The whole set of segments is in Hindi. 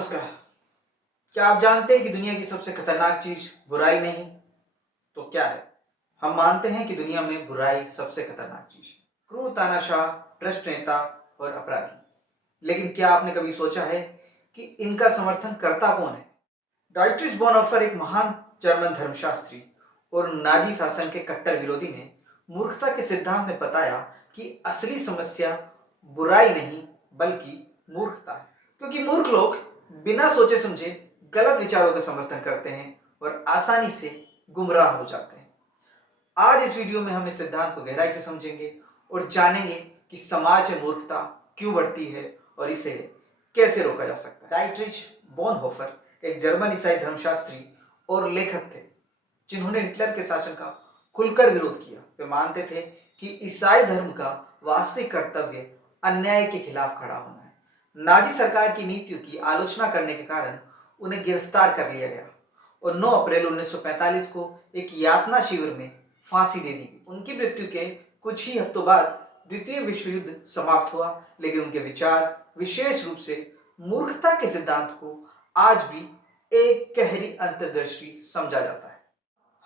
नमस्कार। क्या आप जानते हैं कि दुनिया की सबसे खतरनाक चीज बुराई नहीं तो क्या है? हम मानते हैं कि दुनिया में बुराई सबसे खतरनाक चीज है। क्रूर तानाशाह, भ्रष्ट नेता और अपराधी। लेकिन क्या आपने कभी सोचा है कि इनका समर्थन करता कौन है? डाइट्रिच बोनहोफर एक महान जर्मन धर्मशास्त्री और नाजी शासन के कट्टर विरोधी ने मूर्खता के सिद्धांत में बताया कि असली समस्या बुराई नहीं बल्कि मूर्खता है। क्योंकि मूर्ख लोग बिना सोचे समझे गलत विचारों का समर्थन करते हैं और आसानी से गुमराह हो जाते हैं। आज इस वीडियो में हम इस सिद्धांत को गहराई से समझेंगे और जानेंगे कि समाज में मूर्खता क्यों बढ़ती है और इसे कैसे रोका जा सकता है। डाइट्रिच बोनहोफर एक जर्मन ईसाई धर्मशास्त्री और लेखक थे जिन्होंने हिटलर के शासन का खुलकर विरोध किया। वे मानते थे कि ईसाई धर्म का वास्तविक कर्तव्य अन्याय के खिलाफ खड़ा होना है। नाजी सरकार की नीतियों की आलोचना करने के कारण उन्हें गिरफ्तार कर लिया गया और 9 अप्रैल 1945 को एक यातना शिविर में फांसी दे दी गई। उनकी मृत्यु के कुछ ही हफ्तों बाद द्वितीय विश्व युद्ध समाप्त हुआ, लेकिन उनके विचार, विशेष रूप से मूर्खता के सिद्धांत को आज भी एक गहरी अंतर्दृष्टि समझा जाता है।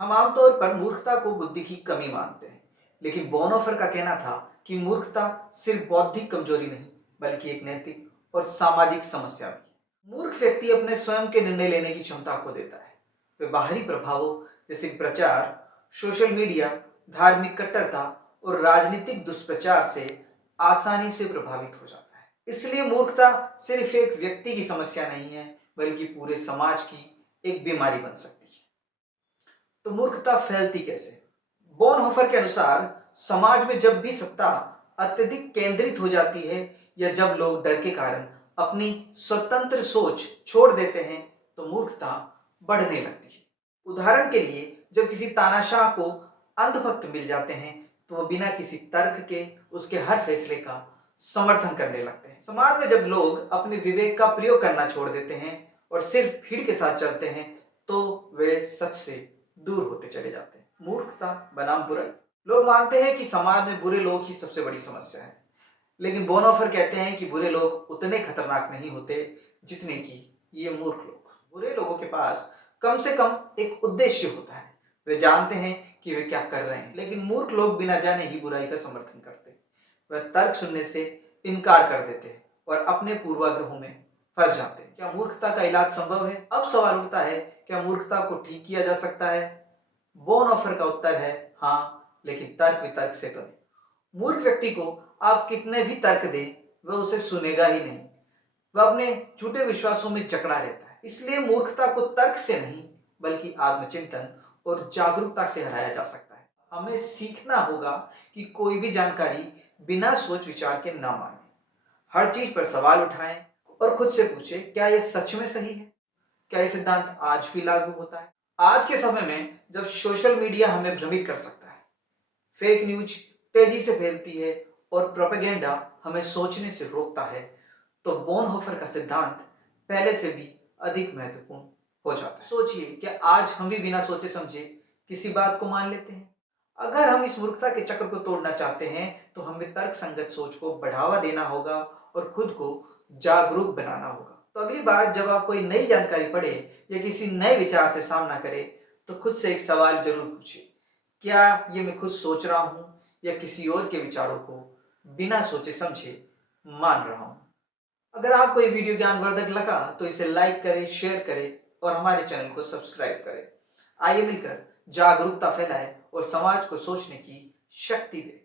हम आमतौर पर मूर्खता को बुद्धि की कमी मानते हैं, लेकिन बोनहोफर का कहना था कि मूर्खता सिर्फ बौद्धिक कमजोरी नहीं बल्कि एक नैतिक और सामाजिक समस्या भी। मूर्ख व्यक्ति अपने स्वयं के निर्णय लेने की क्षमता खो देता है। वे बाहरी प्रभावों जैसे प्रचार, सोशल मीडिया, धार्मिक कट्टरता और राजनीतिक दुष्प्रचार से आसानी से प्रभावित हो जाता है। इसलिए मूर्खता सिर्फ एक व्यक्ति की समस्या नहीं है बल्कि पूरे समाज की एक बीमारी बन सकती है। तो मूर्खता फैलती कैसे? बोनहोफर के अनुसार समाज में जब भी सत्ता अत्यधिक केंद्रित हो जाती है या जब लोग डर के कारण अपनी स्वतंत्र सोच छोड़ देते हैं तो मूर्खता बढ़ने लगती है। उदाहरण के लिए जब किसी तानाशाह को अंधभक्त मिल जाते हैं तो वह बिना किसी तर्क के उसके हर फैसले का समर्थन करने लगते हैं। समाज में जब लोग अपने विवेक का प्रयोग करना छोड़ देते हैं और सिर्फ भीड़ के साथ चलते हैं तो वे सच से दूर होते चले जाते हैं। मूर्खता बनाम बुराई। लोग मानते हैं कि समाज में बुरे लोग ही सबसे बड़ी समस्या है, लेकिन बोनहोफर कहते हैं कि बुरे लोग उतने खतरनाक नहीं होते जितने कि ये मूर्ख लोग। बुरे लोगों के पास कम से कम एक उद्देश्य होता है, वे जानते हैं कि वे क्या कर रहे हैं। लेकिन मूर्ख लोग बिना जाने ही बुराई का समर्थन करते हैं। वह तर्क सुनने से इनकार कर देते हैं और अपने पूर्वाग्रहों में फंस जाते हैं। क्या मूर्खता का इलाज संभव है? अब सवाल उठता है, क्या मूर्खता को ठीक किया जा सकता है? बोनहोफर का उत्तर है हाँ, लेकिन तर्क वितर्क से तो नहीं। मूर्ख व्यक्ति को आप कितने भी तर्क दें वह उसे सुनेगा ही नहीं। वह अपने झूठे विश्वासों में जकड़ा रहता है। इसलिए मूर्खता को तर्क से नहीं बल्कि आत्मचिंतन और जागरूकता से हराया जा सकता है। हमें सीखना होगा कि कोई भी जानकारी बिना सोच विचार के ना माने। हर चीज पर सवाल उठाएं और खुद से पूछें, क्या यह सच में सही है? क्या यह सिद्धांत आज भी लागू होता है? आज के समय में जब सोशल मीडिया हमें भ्रमित कर सकता है, फेक न्यूज तेजी से फैलती है और प्रोपेगेंडा हमें सोचने से रोकता है, तो बोनहोफर का सिद्धांत पहले से भी अधिक महत्वपूर्ण हो जाता है। सोचिए, क्या आज हम भी बिना सोचे समझे किसी बात को मान लेते हैं? अगर हम इस मूर्खता के चक्र को तोड़ना चाहते हैं तो हमें तर्क संगत सोच को बढ़ावा देना होगा और खुद को जागरूक बनाना होगा। तो अगली बार जब आप कोई नई जानकारी पढ़े या किसी नए विचार से सामना करें तो खुद से एक सवाल जरूर पूछिए, क्या ये मैं खुद सोच रहा हूं या किसी और के विचारों को बिना सोचे समझे मान रहा हूं? अगर आपको ये वीडियो ज्ञानवर्धक लगा तो इसे लाइक करें, शेयर करें और हमारे चैनल को सब्सक्राइब करें। आइए मिलकर जागरूकता फैलाएं और समाज को सोचने की शक्ति दें।